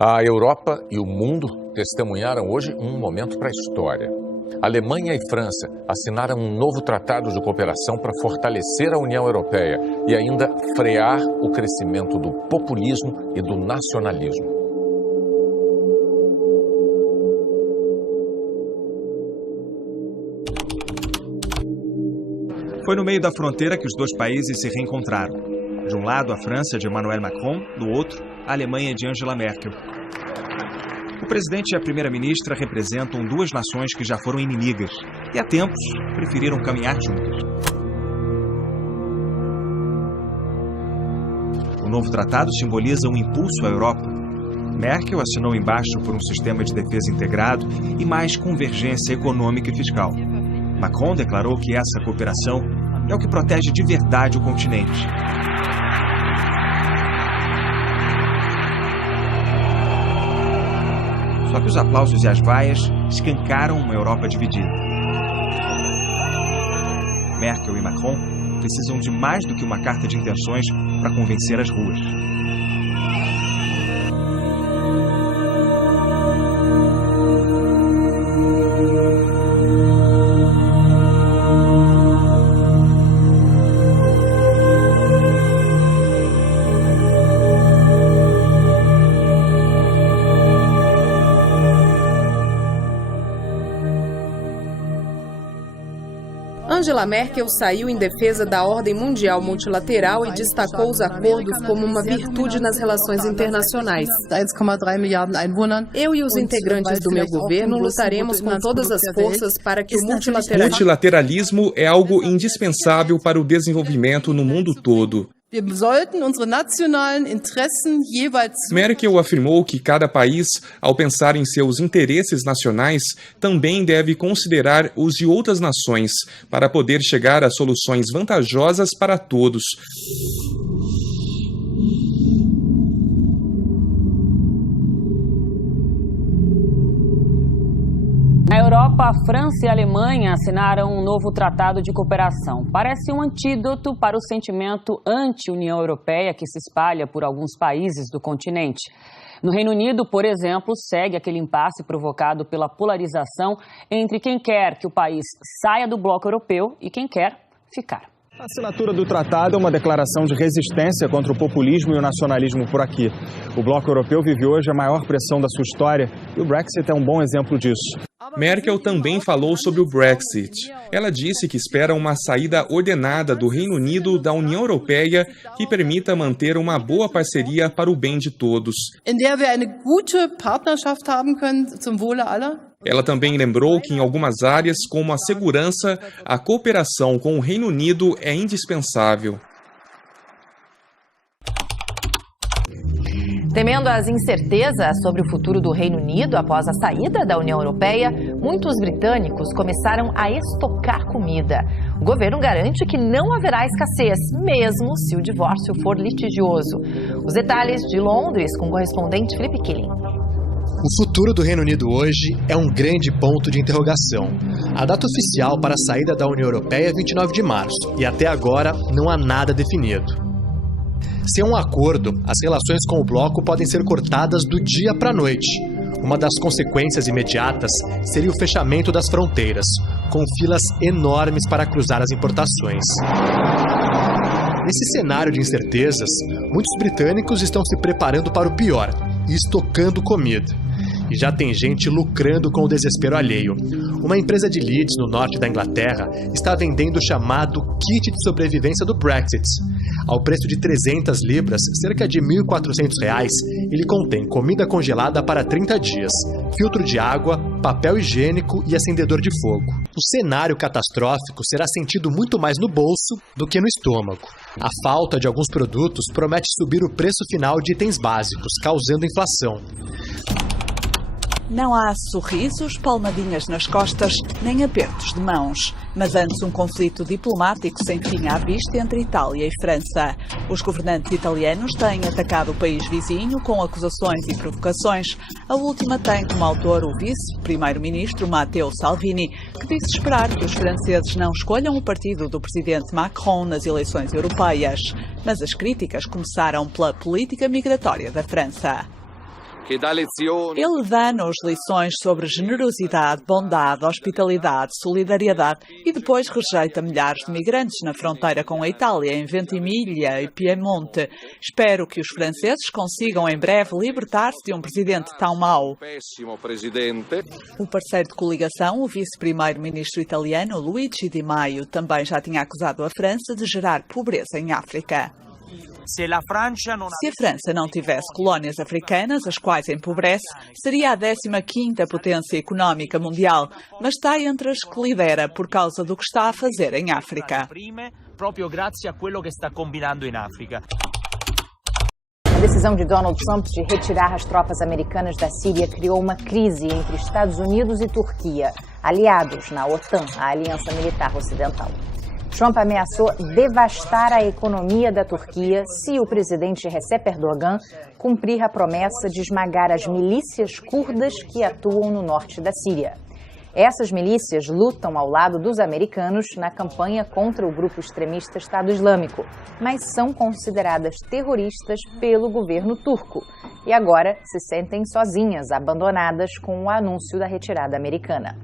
A Europa e o mundo testemunharam hoje um momento para a história. Alemanha e França assinaram um novo tratado de cooperação para fortalecer a União Europeia e ainda frear o crescimento do populismo e do nacionalismo. Foi no meio da fronteira que os dois países se reencontraram. De um lado, a França de Emmanuel Macron, do outro, a Alemanha de Angela Merkel. O presidente e a primeira-ministra representam duas nações que já foram inimigas e, há tempos, preferiram caminhar juntas. O novo tratado simboliza um impulso à Europa. Merkel assinou embaixo por um sistema de defesa integrado e mais convergência econômica e fiscal. Macron declarou que essa cooperação é o que protege de verdade o continente. Só que os aplausos e as vaias escancaram uma Europa dividida. Merkel e Macron precisam de mais do que uma carta de intenções para convencer as ruas. Angela Merkel saiu em defesa da ordem mundial multilateral e destacou os acordos como uma virtude nas relações internacionais. Eu e os integrantes do meu governo lutaremos com todas as forças para que o multilateralismo é algo indispensável para o desenvolvimento no mundo todo. Merkel afirmou que cada país, ao pensar em seus interesses nacionais, também deve considerar os de outras nações para poder chegar a soluções vantajosas para todos. Na Europa, a França e a Alemanha assinaram um novo tratado de cooperação. Parece um antídoto para o sentimento anti-União Europeia que se espalha por alguns países do continente. No Reino Unido, por exemplo, segue aquele impasse provocado pela polarização entre quem quer que o país saia do bloco europeu e quem quer ficar. A assinatura do tratado é uma declaração de resistência contra o populismo e o nacionalismo por aqui. O bloco europeu vive hoje a maior pressão da sua história e o Brexit é um bom exemplo disso. Merkel também falou sobre o Brexit. Ela disse que espera uma saída ordenada do Reino Unido da União Europeia que permita manter uma boa parceria para o bem de todos. Ela também lembrou que em algumas áreas, como a segurança, a cooperação com o Reino Unido é indispensável. Temendo as incertezas sobre o futuro do Reino Unido após a saída da União Europeia, muitos britânicos começaram a estocar comida. O governo garante que não haverá escassez, mesmo se o divórcio for litigioso. Os detalhes de Londres com o correspondente Felipe Killing. O futuro do Reino Unido hoje é um grande ponto de interrogação. A data oficial para a saída da União Europeia é 29 de março e até agora não há nada definido. Sem um acordo, as relações com o bloco podem ser cortadas do dia para a noite. Uma das consequências imediatas seria o fechamento das fronteiras, com filas enormes para cruzar as importações. Nesse cenário de incertezas, muitos britânicos estão se preparando para o pior e estocando comida. E já tem gente lucrando com o desespero alheio. Uma empresa de Leeds, no norte da Inglaterra, está vendendo o chamado kit de sobrevivência do Brexit. Ao preço de 300 libras, cerca de R$ 1.400, ele contém comida congelada para 30 dias, filtro de água, papel higiênico e acendedor de fogo. O cenário catastrófico será sentido muito mais no bolso do que no estômago. A falta de alguns produtos promete subir o preço final de itens básicos, causando inflação. Não há sorrisos, palmadinhas nas costas, nem apertos de mãos. Mas antes um conflito diplomático sem fim à vista entre Itália e França. Os governantes italianos têm atacado o país vizinho com acusações e provocações. A última tem como autor o vice-primeiro-ministro Matteo Salvini, que disse esperar que os franceses não escolham o partido do presidente Macron nas eleições europeias. Mas as críticas começaram pela política migratória da França. Ele dá-nos lições sobre generosidade, bondade, hospitalidade, solidariedade e depois rejeita milhares de migrantes na fronteira com a Itália, em Ventimiglia e Piemonte. Espero que os franceses consigam em breve libertar-se de um presidente tão mau. O parceiro de coligação, o vice-primeiro-ministro italiano Luigi Di Maio, também já tinha acusado a França de gerar pobreza em África. Se a França não tivesse colónias africanas, as quais empobrece, seria a 15ª potência económica mundial, mas está entre as que lidera por causa do que está a fazer em África. A decisão de Donald Trump de retirar as tropas americanas da Síria criou uma crise entre Estados Unidos e Turquia, aliados na OTAN, a Aliança Militar Ocidental. Trump ameaçou devastar a economia da Turquia se o presidente Recep Erdogan cumprir a promessa de esmagar as milícias curdas que atuam no norte da Síria. Essas milícias lutam ao lado dos americanos na campanha contra o grupo extremista Estado Islâmico, mas são consideradas terroristas pelo governo turco e agora se sentem sozinhas, abandonadas com o anúncio da retirada americana.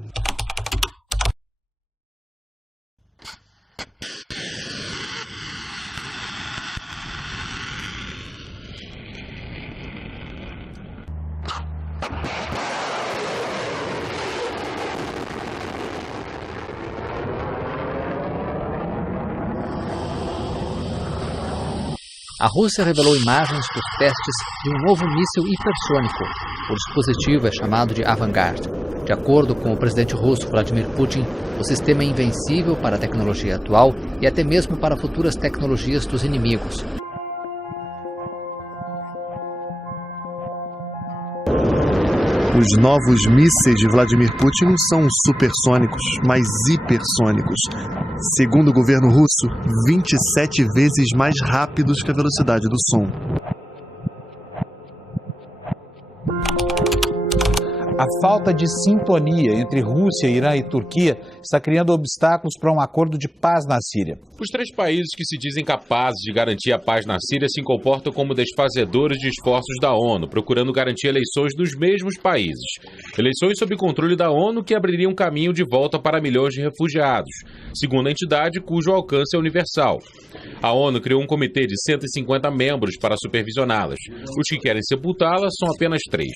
A Rússia revelou imagens dos testes de um novo míssil hipersônico. O dispositivo é chamado de Avangard. De acordo com o presidente russo Vladimir Putin, o sistema é invencível para a tecnologia atual e até mesmo para futuras tecnologias dos inimigos. Os novos mísseis de Vladimir Putin não são supersônicos, mas hipersônicos. Segundo o governo russo, 27 vezes mais rápidos que a velocidade do som. A falta de sintonia entre Rússia, Irã e Turquia está criando obstáculos para um acordo de paz na Síria. Os três países que se dizem capazes de garantir a paz na Síria se comportam como desfazedores de esforços da ONU, procurando garantir eleições dos mesmos países. Eleições sob controle da ONU que abririam um caminho de volta para milhões de refugiados, segundo a entidade cujo alcance é universal. A ONU criou um comitê de 150 membros para supervisioná-las. Os que querem sepultá-la são apenas 3: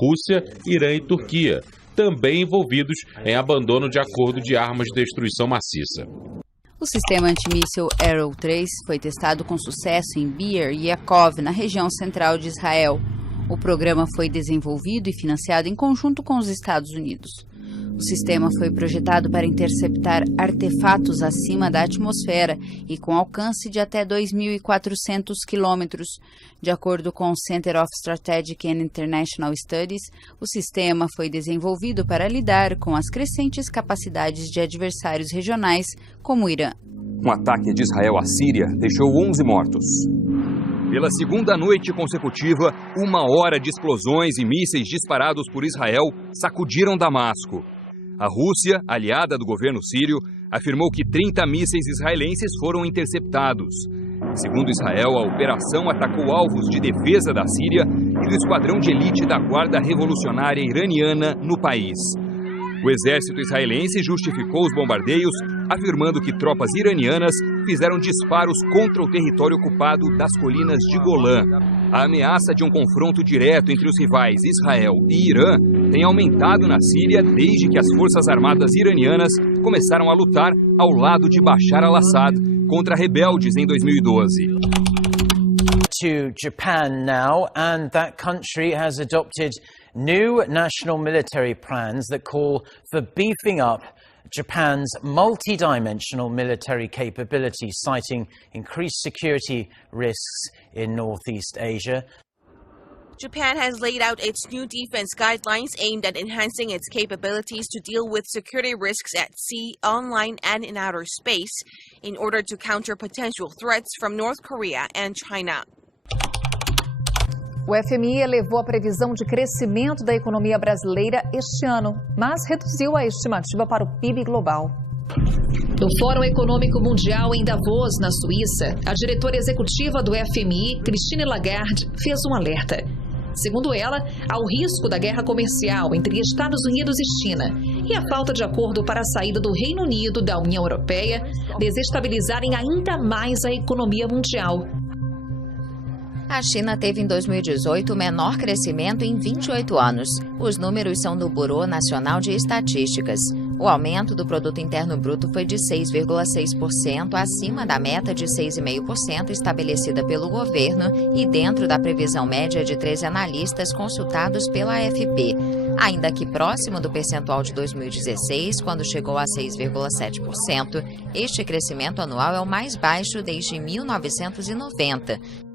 Rússia, Irã e Turquia, também envolvidos em abandono de acordo de armas de destruição maciça. O sistema antimíssil Arrow 3 foi testado com sucesso em Be'er Yaakov, na região central de Israel. O programa foi desenvolvido e financiado em conjunto com os Estados Unidos. O sistema foi projetado para interceptar artefatos acima da atmosfera e com alcance de até 2.400 quilômetros. De acordo com o Center of Strategic and International Studies, o sistema foi desenvolvido para lidar com as crescentes capacidades de adversários regionais, como o Irã. Um ataque de Israel à Síria deixou 11 mortos. Pela segunda noite consecutiva, 1 hora de explosões e mísseis disparados por Israel sacudiram Damasco. A Rússia, aliada do governo sírio, afirmou que 30 mísseis israelenses foram interceptados. Segundo Israel, a operação atacou alvos de defesa da Síria e do esquadrão de elite da Guarda Revolucionária Iraniana no país. O exército israelense justificou os bombardeios, afirmando que tropas iranianas fizeram disparos contra o território ocupado das colinas de Golã. A ameaça de um confronto direto entre os rivais Israel e Irã tem aumentado na Síria desde que as forças armadas iranianas começaram a lutar ao lado de Bashar al-Assad contra rebeldes em 2012. To Japan now, and that country has adopted new national military plans that call for beefing up Japan's multi-dimensional military capability, citing increased security risks in Northeast Asia. Japan has laid out its new defense guidelines aimed at enhancing its capabilities to deal with security risks at sea, online, and in outer space in order to counter potential threats from North Korea and China. O FMI elevou a previsão de crescimento da economia brasileira este ano, mas reduziu a estimativa para o PIB global. No Fórum Econômico Mundial em Davos, na Suíça, a diretora executiva do FMI, Christine Lagarde, fez um alerta. segundo ela, ao risco da guerra comercial entre Estados Unidos e China e a falta de acordo para a saída do Reino Unido da União Europeia desestabilizarem ainda mais a economia mundial. A China teve em 2018 o menor crescimento em 28 anos. Os números são do Bureau Nacional de Estatísticas. O aumento do Produto Interno Bruto foi de 6,6%, acima da meta de 6,5% estabelecida pelo governo e dentro da previsão média de 13 analistas consultados pela AFP. Ainda que próximo do percentual de 2016, quando chegou a 6,7%, este crescimento anual é o mais baixo desde 1990.